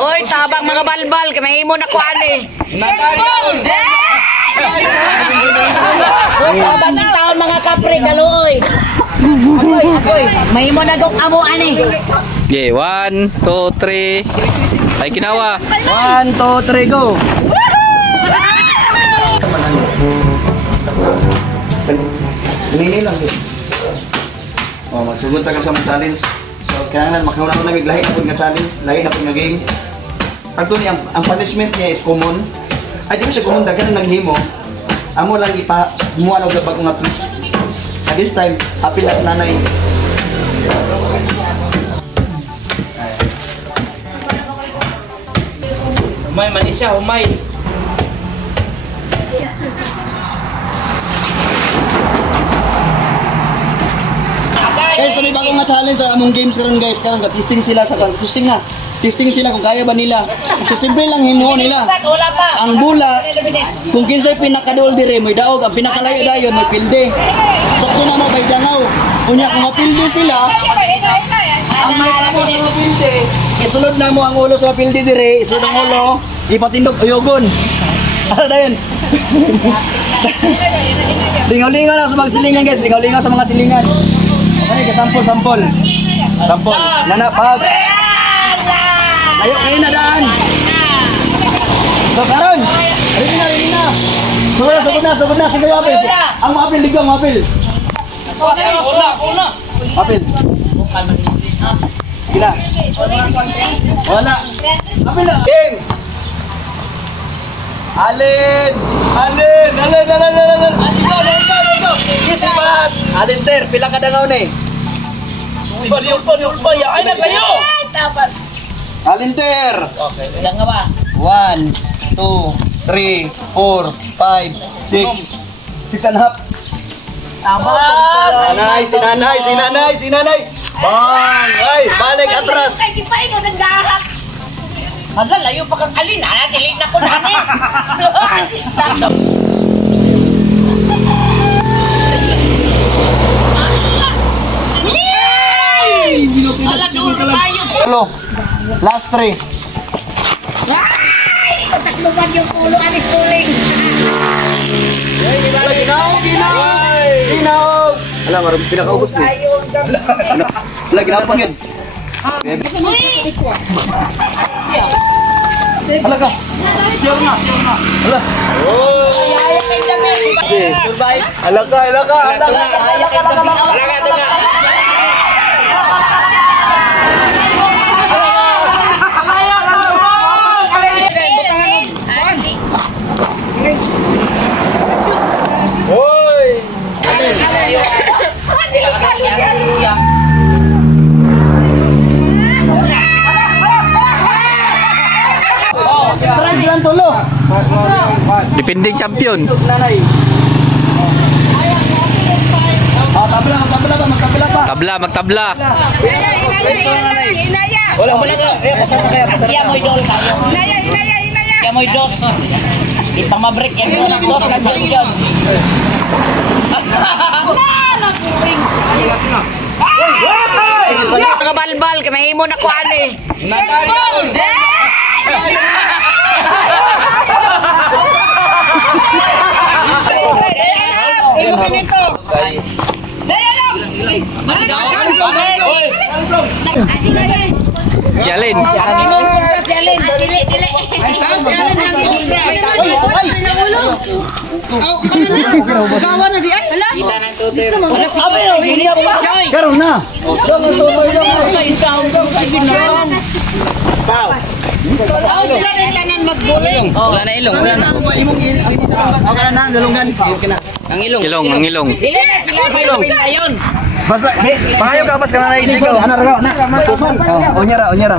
Oy, tabang mga balbal, kay mo na kuan eh. Saban ng taon mga kapre galuoy. Akoy, may mo na gok amo ani. Okay, 1, 2, 3. Ay kinawa. 1, 2, 3, go. Mini lang din. Oh, magsugod ta ka sa challenge. So, kailangan makauna ko namig lahi na po nga challenge, lahi na po nga game. Actually, ang punishment niya is common. Ay, di mo siya common, daghan na naghimo. Amo lang ipa-muha ng gabag nga twist. At this time, apil na nanay. Humay man siya, humay. Guys, may bagong nga challenge sa among games karon guys. Karon testing sila sa testing na. Testing sila kung kaya ba nila. So simple lang hinuon nila. Ang bula, kung kinsay pinakaduol dire, may daog, ang pinakalayo dayon may pilde. Sakto na mo bay dangaw. Unya kung mapilde sila, ang may tapos sa pilde, isulod na mo ang ulo sa pilde dire, isulod ang ulo, ipatindog uyogon. Ano dayon? Lingaw-lingaw na sa mga silingan guys, lingaw-lingaw sa mga silingan. Ano ka sampol. Sampol. Nana pag. Ayo kayo na daan. So karon. Rini na. Sugod na. Kasi mapil. Ang mapil ligaw mapil. Una. Mapil. Gila. Wala. Mapil na. King. Alin. Go. Kisi pat. Alin ter, pila ka dangaw ni? Baliw. Ay, naglayo. Alinter! Okay, ilang nga ba? 1, 2, 3, 4, 5, 6. 6 and a half. Tama! Si nanay! Bang! Ay, balik atras! Ay, gipaingon ang gahak. Hala, layo pa kang Alin na, dili na ko nani. Hala, doon tayo. Hello. Last 3. Ay! Takluban yung ulo, anis uling. Ginaw! Alam, marami pinakaubos ni. Wala, ginaw pa ngin. Hala ka. Sure na. Hala. Hala ka. Depending champion. Magtabla. Inaya. Wala ka. Kaya mo'y dos kayo. Inaya. Kaya mo'y dos. Ipamabrik yan mo ng dos na champion. Mga balbal, kay mo na kuan eh. Si Alin. Karon na. Wala na ilong. Ang ilong. Basta, pahayo ka pas kana na ikaw. Ana ra na. Onyara.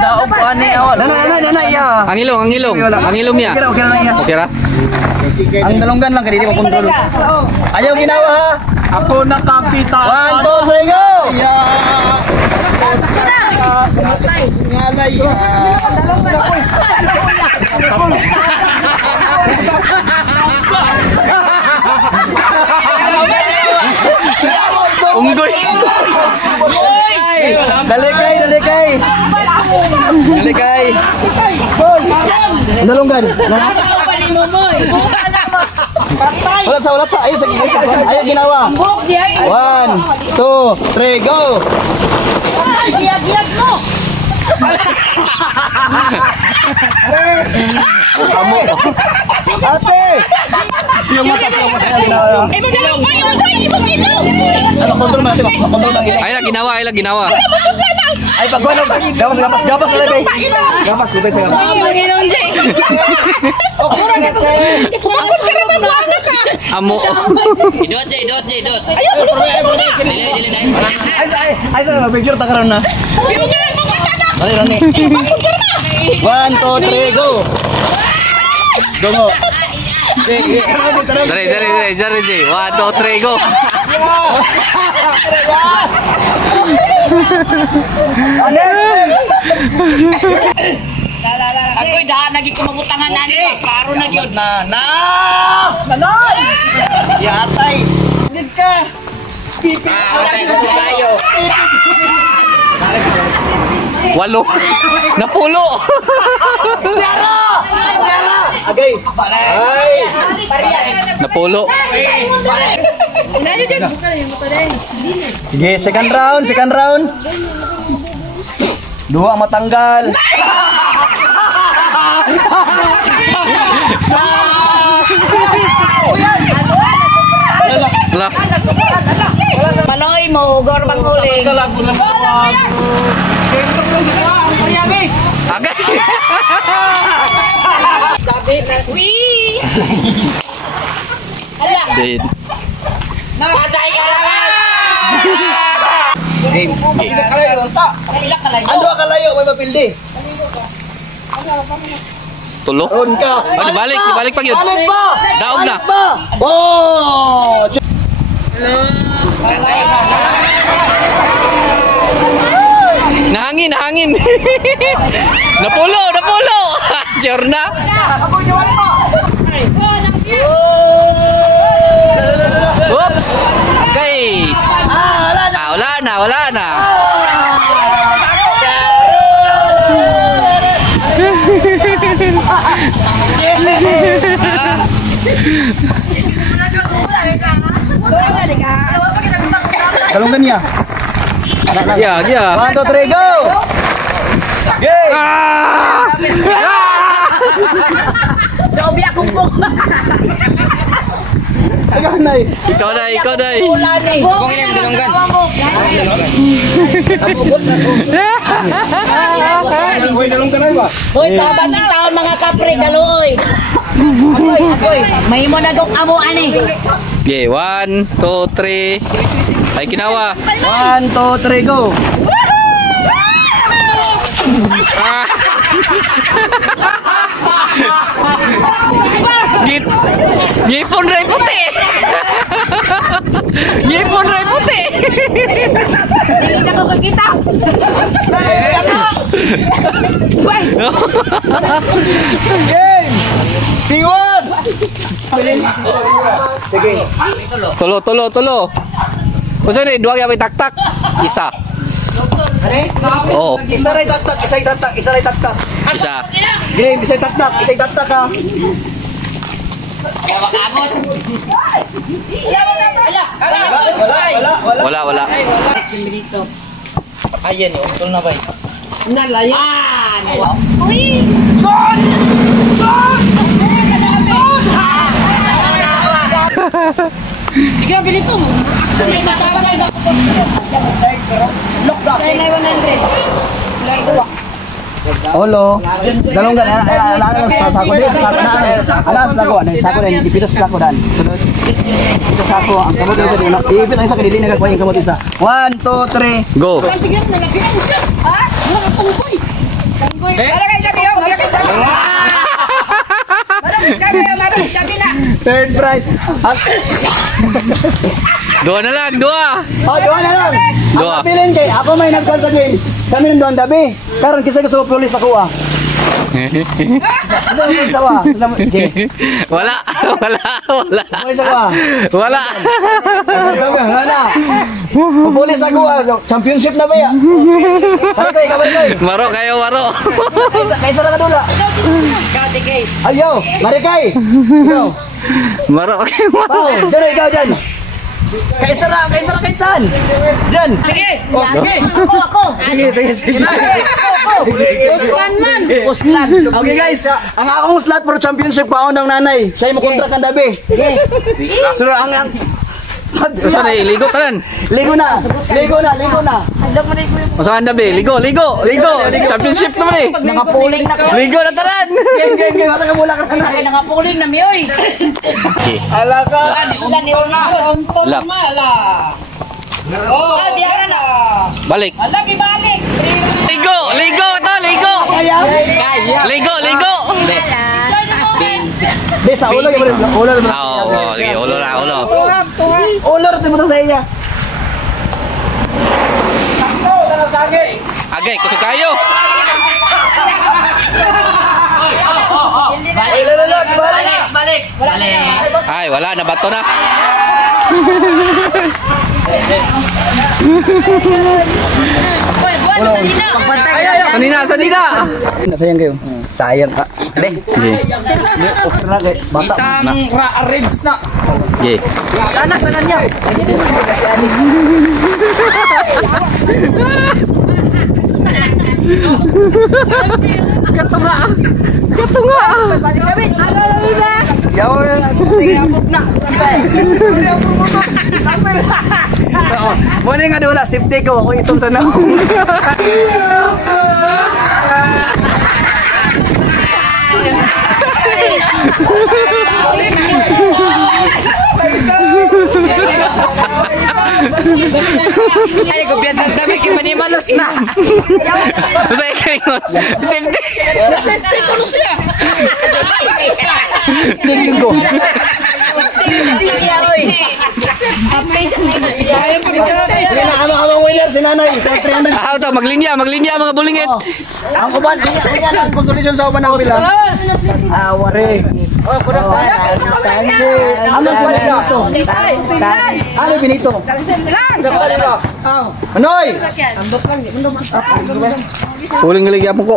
Daog po ani awal. Na iya. Ang ilong niya. Okay na iya. Okay ra? Ang dalunggan lang kadili mo kontrol. Ayaw ginawa ha. Ako na kapitan. 1, 2, 3, go. Ngalay. Unggoy. Dali kay. Dali kay. Hoy. Dalunggan. Ikaw pa ni Momoy. Wala sa. Ayo ginawa. 1, 2, 3, go. Giyag mo. Amo. Ate. Yung mata ko ginawa. Ano kontrol man, diba? Kontrol lang. Ay lang ginawa. Ay pagkuno. Gapas na lagi. Gapas dito sa gapas. Amo. Idot, idot. Ay sa picture ta karon na. Dali Rani. 1, 2, 3, go. Dongo. Dari. 1, 2, 3, go. Next. Ako'y daan lagi ko mabutangan na niya. Klaro na yun. Nanoy! Yatay! Atay ko tayo. 8. Napulo. Agay! Ay! Napulo. Sige, second round. Dua matanggal. Lah. Maloy mo, gor pangkuling. Agay. Din. Game. Ando kalayo may mapildi. Tulo. Ron ka. Dibalik pag yun. Balik ba? Daog na. Balik ba? Oh! Nahangin. Napulo. Sure na. Oops. Okay. Wala na. Kalunggan niya. Gya. 1, 2, 3, go! Game! Dobi akong pong. Ikaw na eh. Ikaw dai. Wala ni. Kung ilang dulunggan. Hoy, dalong ka na ba? Hoy, taban ng taon mga kapre, kaluoy. Akoy. May mo na gong amo ani. Okay, 1, 2, 3. Ay ginawa. 1, 2, 3, go! Ngipon ray puti. Dili na ko kita. Game! Tiwas! Sige. Tulo. Usa ni duwa gyapon taktak. Isa. Oh, Isa ray taktak. isa. Game, isa taktak ka. Wala. Ayan yun, utol na ba yun? Sige, bilito mo. May matawag na ako. Lockdown. Sa 100. Olo. Dalong gan ala sa sako din. Sako din. Ipitas sako dan. Ito sako ang kamot dito na. Ipit ang sa kadili nagakuha yung kamot isa. 1, 2, 3. Go. Third prize. Dua na lang. Oh, dua na lang. Dua. Ang pilin kay ako may nagkuhan sa game. Kami nandoon dabi. Karon kisa gusto pulis ako ah. Ano mo sawa? Wala. May sawa. Wala. Wala. Pupulis ako championship na ba ya? Kabarikoy, kabarikoy. Maro kayo, maro. Kaisa na kadula. Ayo, Marikay. Ikaw. Maro kayo, maro. Pao, dyan ikaw dyan. Kaisa na kaisan. Dyan. Sige. Ako. Sige. Puslan man. Puslan. Okay guys, ang akong slot for championship paon ng nanay. Siya yung makontra kan dabi. So ang Usa na iligo tanan. Ligo na. Usa anda be, ligo. Championship naman eh. Nakapuling na ko. Ligo na tanan. Game, wala ka mula ka na. Nakapuling na mi oy. Ala ka. Puslan ni una. Relax. Oh, biara na. Balik. Lagi balik. Ligo to, ligo. Ligo. Di sa ulo yung ulo. Okay, ulo na. Ulo rin mo sa iya. Agay, kusog kayo. Balik. Ay, wala na bato na. Oy, buwan sa dina. Sanina. Sayang kayo. Sayang ka. Deh. Offer na kay bata. ribs na. Ye. Anak na niya. Katunga. Pasig kami. Ano ba? Yaw, tingin apok na. Muna nga doon, safety ko. Ako itong tanaw. Ay, kumpiyansa kami kay manimalos na. Basta ikaw. Safety. Safety ko no siya. Tingin ko. Hindi na amang winner si nanay. Sa 300. Ah, ito, maglinya mga bulingit. Ang uban, ganyan ang consolation sa uban ng pila. Wari. Ano sa dito? Ano binito? Anoy! Huling galigya po ko.